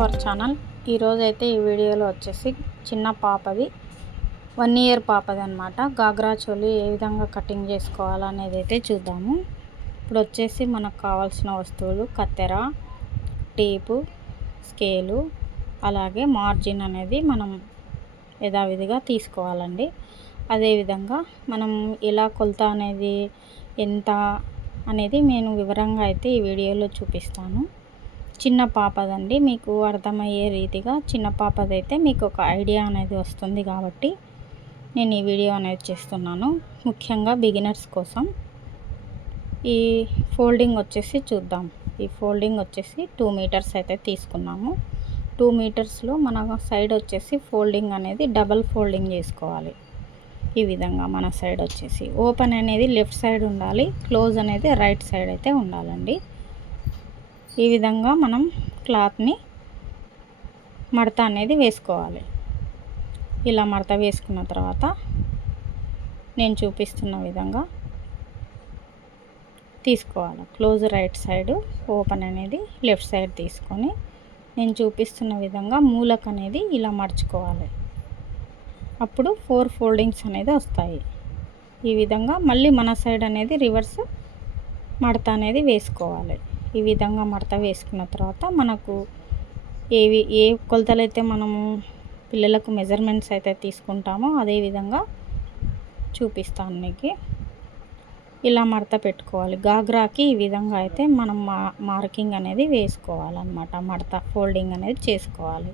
Our channel. ఈరోజైతే ఈ వీడియోలో వచ్చేసి చిన్న పాపది 1 ఇయర్ పాపది అనమాట గాగ్రా చోలీ ఏ విధంగా కటింగ్ చేసుకోవాలనేది అయితే చూద్దాము. ఇప్పుడు వచ్చేసి మనకు కావాల్సిన వస్తువులు కత్తెర, టేపు, స్కేలు, అలాగే మార్జిన్ అనేది మనం యథావిధిగా తీసుకోవాలండి. అదేవిధంగా మనం ఎలా కొలత అనేది ఎంత అనేది నేను వివరంగా అయితే ఈ వీడియోలో చూపిస్తాను. చిన్న పాపదండి, మీకు అర్థమయ్యే రీతిగా చిన్న పాపదైతే మీకు ఒక ఐడియా అనేది వస్తుంది కాబట్టి నేను ఈ వీడియో అనేది చేస్తున్నాను, ముఖ్యంగా బిగినర్స్ కోసం. ఈ ఫోల్డింగ్ వచ్చేసి చూద్దాం. ఈ ఫోల్డింగ్ వచ్చేసి 2 మీటర్స్ అయితే తీసుకున్నాము. 2 మీటర్స్లో మన సైడ్ వచ్చేసి ఫోల్డింగ్ అనేది డబల్ ఫోల్డింగ్ చేసుకోవాలి. ఈ విధంగా మన సైడ్ వచ్చేసి ఓపెన్ అనేది లెఫ్ట్ సైడ్ ఉండాలి, క్లోజ్ అనేది రైట్ సైడ్ అయితే ఉండాలండి. ఈ విధంగా మనం క్లాత్ని మడత అనేది వేసుకోవాలి. ఇలా మడత వేసుకున్న తర్వాత నేను చూపిస్తున్న విధంగా తీసుకోవాలి. క్లోజ్ రైట్ సైడ్, ఓపెన్ అనేది లెఫ్ట్ సైడ్ తీసుకొని నేను చూపిస్తున్న విధంగా మూలకు అనేది ఇలా మడుచుకోవాలి. అప్పుడు 4 ఫోల్డింగ్స్ అనేది వస్తాయి. ఈ విధంగా మళ్ళీ మన సైడ్ అనేది రివర్స్ మడత అనేది వేసుకోవాలి. ఈ విధంగా మడత వేసుకున్న తర్వాత మనకు ఏ కొలతలు అయితే మనము పిల్లలకు మెజర్మెంట్స్ అయితే తీసుకుంటామో అదే విధంగా చూపిస్తాను మీకు. ఇలా మడత పెట్టుకోవాలి. గాగ్రాకి ఈ విధంగా అయితే మనం మార్కింగ్ అనేది వేసుకోవాలన్నమాట. మడత ఫోల్డింగ్ అనేది చేసుకోవాలి.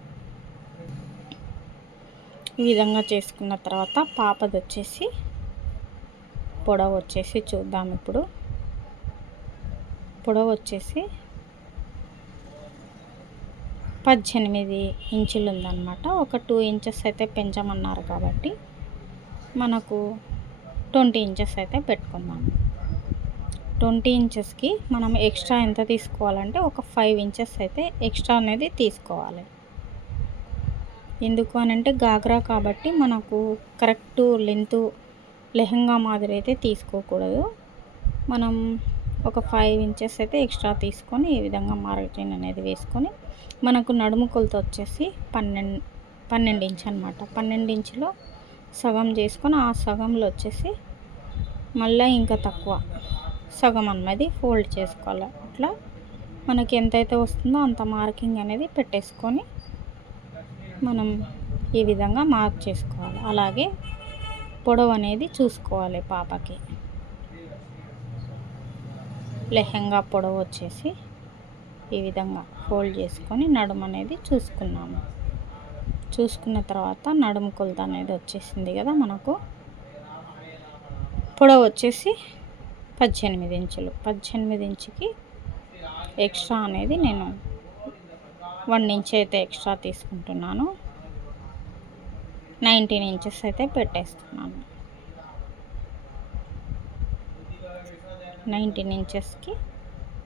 ఈ విధంగా చేసుకున్న తర్వాత పాపది వచ్చేసి పొడవు వచ్చేసి చూద్దాం. ఇప్పుడు పొడవు వచ్చేసి 18 ఇంచులు ఉందన్నమాట. ఒక 2 ఇంచెస్ అయితే పెంచమన్నారు కాబట్టి మనకు 20 ఇంచెస్ అయితే పెట్టుకుందాం. 20 ఇంచెస్కి మనం ఎక్స్ట్రా ఎంత తీసుకోవాలంటే ఒక 5 ఇంచెస్ అయితే ఎక్స్ట్రా అనేది తీసుకోవాలి. ఎందుకు అనంటే గాగ్రా కాబట్టి మనకు కరెక్ట్ లెంత్ లెహంగా మాదిరి అయితే తీసుకోకూడదు. మనం ఒక 5 ఇంచెస్ అయితే ఎక్స్ట్రా తీసుకొని ఈ విధంగా మార్జిన్ అనేది వేసుకొని మనకు నడుము కొలత వచ్చేసి 12 ఇంచ్ అనమాట. 12 ఇంచులో సగం చేసుకొని ఆ సగంలో వచ్చేసి మళ్ళీ ఇంకా తక్కువ సగం అన్నది ఫోల్డ్ చేసుకోవాలి. అట్లా మనకి ఎంతైతే వస్తుందో అంత మార్కింగ్ అనేది పెట్టేసుకొని మనం ఈ విధంగా మార్క్ చేసుకోవాలి. అలాగే పొడవు అనేది చూసుకోవాలి. పాపకి లెహంగా పొడవు వచ్చేసి ఈ విధంగా ఫోల్డ్ చేసుకొని నడుము అనేది చూసుకున్నాము. చూసుకున్న తర్వాత నడుము కొలత అనేది వచ్చేసింది కదా మనకు. పొడవు వచ్చేసి 18 ఇంచులు. 18 ఇంచుకి ఎక్స్ట్రా అనేది నేను 1 ఇంచ్ అయితే ఎక్స్ట్రా తీసుకుంటున్నాను. 19 ఇంచెస్ అయితే పెట్టేస్తున్నాను. 19 ఇంచెస్కి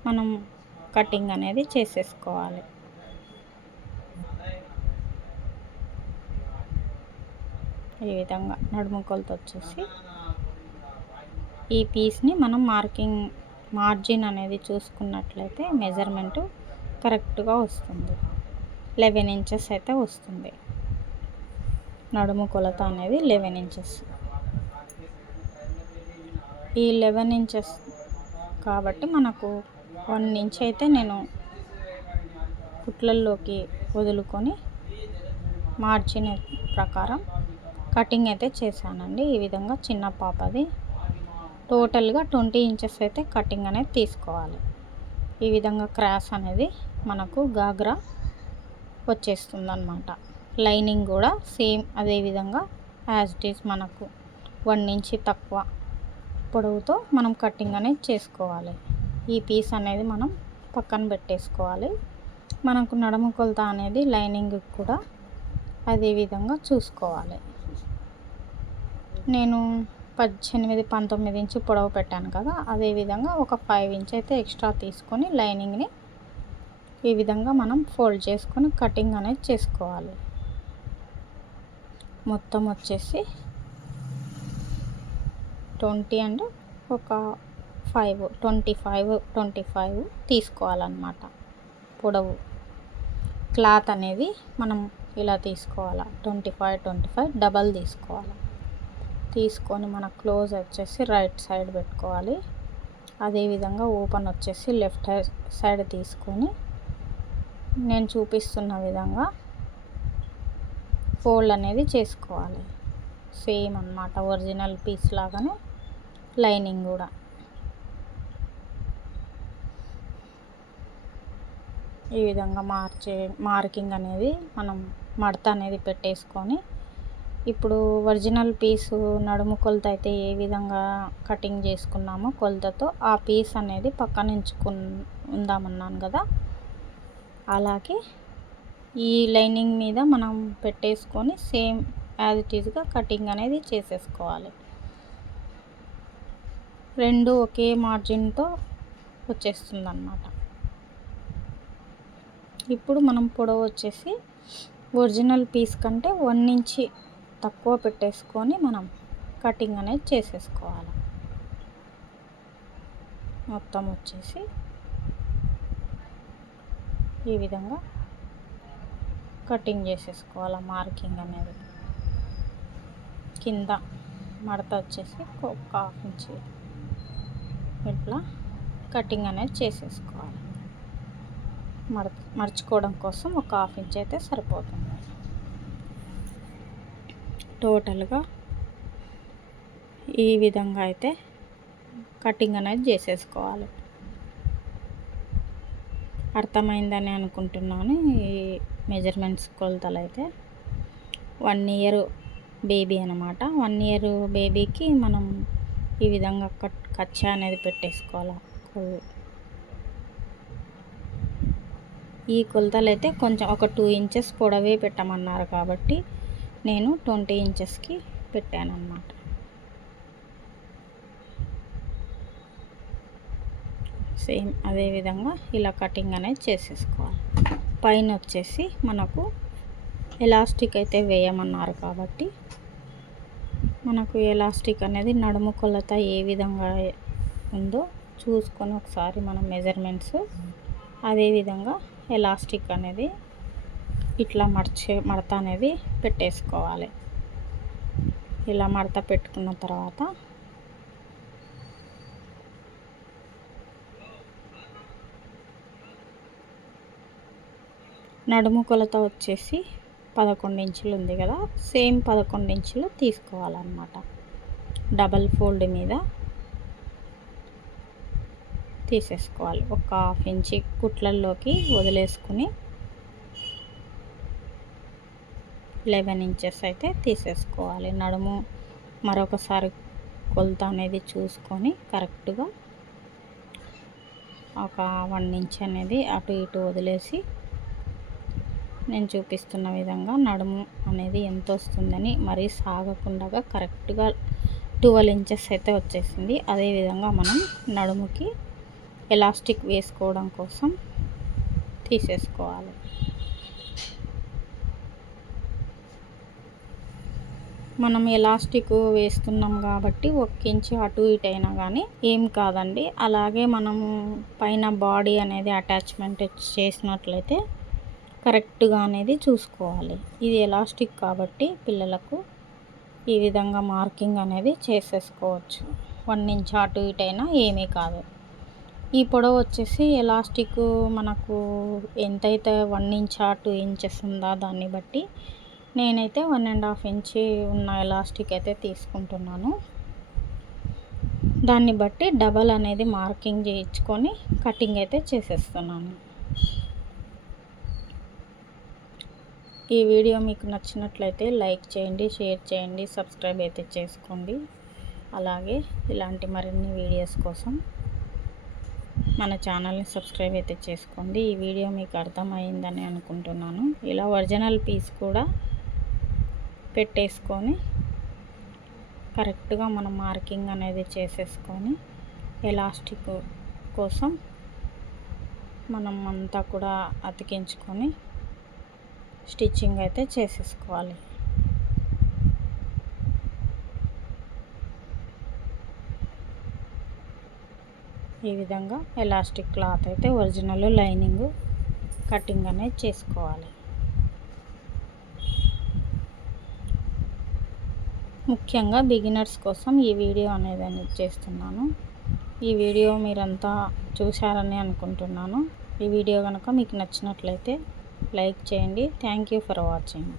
మనం కటింగ్ అనేది చేసేసుకోవాలి. ఈ విధంగా నడుము కొలత వచ్చేసి ఈ పీస్ని మనం మార్జిన్ అనేది చూసుకున్నట్లయితే మెజర్మెంటు కరెక్ట్గా వస్తుంది. 11 ఇంచెస్ అయితే వస్తుంది. నడుము కొలత అనేది 11 ఇంచెస్. ఈ 11 ఇంచెస్ కాబట్టి మనకు 1 ఇంచ్ అయితే నేను కుట్లల్లోకి వదులుకొని మార్జిన్ ప్రకారం కటింగ్ అయితే చేశానండి. ఈ విధంగా చిన్న పాపది టోటల్గా 20 ఇంచెస్ అయితే కటింగ్ అనేది తీసుకోవాలి. ఈ విధంగా క్రాస్ అనేది మనకు గాగ్రా వచ్చేస్తుంది అన్నమాట. లైనింగ్ కూడా సేమ్ అదే విధంగా యాజ్ ఇట్ ఈస్ మనకు 1 ఇంచ్ తక్కువ పొడవుతో మనం కటింగ్ అనేది చేసుకోవాలి. ఈ పీస్ అనేది మనం పక్కన పెట్టేసుకోవాలి. మనకు నడుము కొలత అనేది లైనింగ్ కూడా అదే విధంగా చూసుకోవాలి. నేను 18-19 ఇంచ్ పొడవు పెట్టాను కదా, అదేవిధంగా ఒక 5 ఇంచ్ అయితే ఎక్స్ట్రా తీసుకొని లైనింగ్ని ఈ విధంగా మనం ఫోల్డ్ చేసుకొని కటింగ్ అనేది చేసుకోవాలి. మొత్తం వచ్చేసి 20 అండ్ ఒక 25 తీసుకోవాలన్నమాట పొడవు. క్లాత్ అనేది మనం ఇలా తీసుకోవాలి, 25 డబల్ తీసుకోవాలి. తీసుకొని మన క్లోజ్ వచ్చేసి రైట్ సైడ్ పెట్టుకోవాలి. అదేవిధంగా ఓపెన్ వచ్చేసి లెఫ్ట్ సైడ్ తీసుకొని నేను చూపిస్తున్న విధంగా ఫోల్డ్ అనేది చేసుకోవాలి. సేమ్ అన్నమాట, ఒరిజినల్ పీస్ లాగానే లైనింగ్ కూడా. ఈ విధంగా మార్కింగ్ అనేది మనం మడత అనేది పెట్టేసుకొని, ఇప్పుడు ఒరిజినల్ పీసు నడుము కొలత అయితే ఏ విధంగా కటింగ్ చేసుకున్నామో కొలతతో ఆ పీస్ అనేది పక్కన ఉందామన్నాను కదా, అలాగే ఈ లైనింగ్ మీద మనం పెట్టేసుకొని సేమ్ యాజ్ ఇట్ ఈజ్గా కటింగ్ అనేది చేసేసుకోవాలి. రెండు ఒకే మార్జిన్తో వచ్చేస్తుంది అన్నమాట. ఇప్పుడు మనం పొడవు వచ్చేసి ఒరిజినల్ పీస్ కంటే 1 ఇంచ్ తక్కువ పెట్టేసుకొని మనం కటింగ్ అనేది చేసేసుకోవాలి. మొత్తం వచ్చేసి ఈ విధంగా కటింగ్ చేసేసుకోవాలి. మార్కింగ్ అనేది కింద మడత వచ్చేసి ఒక 1/2 ఇంచ్ ఇట్లా కటింగ్ అనేది చేసేసుకోవాలి. మర్చుకోవడం కోసం ఒక 1/2 ఇంచ్ అయితే సరిపోతుంది. టోటల్గా ఈ విధంగా అయితే కటింగ్ అనేది చేసేసుకోవాలి. అర్థమైందని అనుకుంటున్నాను. ఈ మెజర్మెంట్స్ కొలతలు అయితే 1 ఇయర్ బేబీ అన్నమాట. 1 ఇయర్ బేబీకి మనం ఈ విధంగా కచ్చా అనేది పెట్టేసుకోవాలి. ఈ కొలతలు అయితే కొంచెం ఒక 2 ఇంచెస్ పొడవే పెట్టమన్నారు కాబట్టి నేను 20 ఇంచెస్కి పెట్టాను అన్నమాట. సేమ్ అదే విధంగా ఇలా కటింగ్ అనేది చేసేసుకోవాలి. పైన వచ్చేసి మనకు ఎలాస్టిక్ అయితే వేయమన్నారు కాబట్టి మనకు ఎలాస్టిక్ అనేది నడుము కొలత ఏ విధంగా ఉందో చూసుకొని ఒకసారి మనం మెజర్మెంట్స్ అదేవిధంగా ఎలాస్టిక్ అనేది ఇట్లా మడత అనేది పెట్టేసుకోవాలి. ఇలా మడత పెట్టుకున్న తర్వాత నడుము కొలత వచ్చేసి 11 ఇంచులు ఉంది కదా, సేమ్ 11 ఇంచులు తీసుకోవాలన్నమాట. డబల్ ఫోల్డ్ మీద తీసేసుకోవాలి. ఒక 1/2 ఇంచ్ కుట్లల్లోకి వదిలేసుకుని 11 ఇంచెస్ అయితే తీసేసుకోవాలి. నడుము మరొకసారి కొలత అనేది చూసుకొని కరెక్ట్గా ఒక 1 ఇంచ్ అనేది అటు ఇటు వదిలేసి నేను చూపిస్తున్న విధంగా నడుము అనేది ఎంత వస్తుందని మరీ సాగకుండా కరెక్ట్గా 12 ఇంచెస్ అయితే వచ్చేసింది. అదేవిధంగా మనం నడుముకి ఎలాస్టిక్ వేసుకోవడం కోసం తీసేసుకోవాలి. మనం ఎలాస్టిక్ వేస్తున్నాం కాబట్టి 1 ఇంచ్ అటు ఇటు అయినా కానీ ఏం కాదండి. అలాగే మనము పైన బాడీ అనేది అటాచ్మెంట్ చేసినట్లయితే కరెక్ట్గా అనేది చూసుకోవాలి. ఇది ఎలాస్టిక్ కాబట్టి పిల్లలకు ఈ విధంగా మార్కింగ్ అనేది చేసేసుకోవచ్చు. 1 ఇంచ్ అటు ఇటు అయినా ఏమీ కాదు. ఈ పొడవు వచ్చేసి ఎలాస్టిక్ మనకు ఎంతైతే 1 ఇంచ్ 2 ఇంచెస్ ఉందా దాన్ని బట్టి నేనైతే 1.5 ఇంచ్ ఉన్న ఎలాస్టిక్ అయితే తీసుకుంటున్నాను. దాన్ని బట్టి డబల్ అనేది మార్కింగ్ చేయించుకొని కటింగ్ అయితే చేసేస్తున్నాను. ఈ వీడియో మీకు నచ్చినట్లయితే లైక్ చేయండి, షేర్ చేయండి, సబ్స్క్రైబ్ అయితే చేసుకోండి. అలాగే ఇలాంటి మరిన్ని వీడియోస్ కోసం మన ఛానల్ని సబ్స్క్రైబ్ అయితే చేసుకోండి. ఈ వీడియో మీకు అర్థమైందని అనుకుంటున్నాను. ఇలా ఒరిజినల్ పీస్ కూడా పెట్టేసుకొని కరెక్ట్గా మనం మార్కింగ్ అనేది చేసేసుకొని ఎలాస్టిక్ కోసం మనం అంతా కూడా అతికించుకొని స్టిచ్చింగ్ అయితే చేసేసుకోవాలి. ఈ విధంగా ఎలాస్టిక్ క్లాత్ అయితే ఒరిజినల్ లైనింగ్ కటింగ్ అనేది చేసుకోవాలి. ముఖ్యంగా బిగినర్స్ కోసం ఈ వీడియో అనేది చేస్తున్నాను. ఈ వీడియో మీరంతా చూశారని అనుకుంటున్నాను. ఈ వీడియో కనుక మీకు నచ్చినట్లయితే లైక్ చేయండి. Thank you for watching.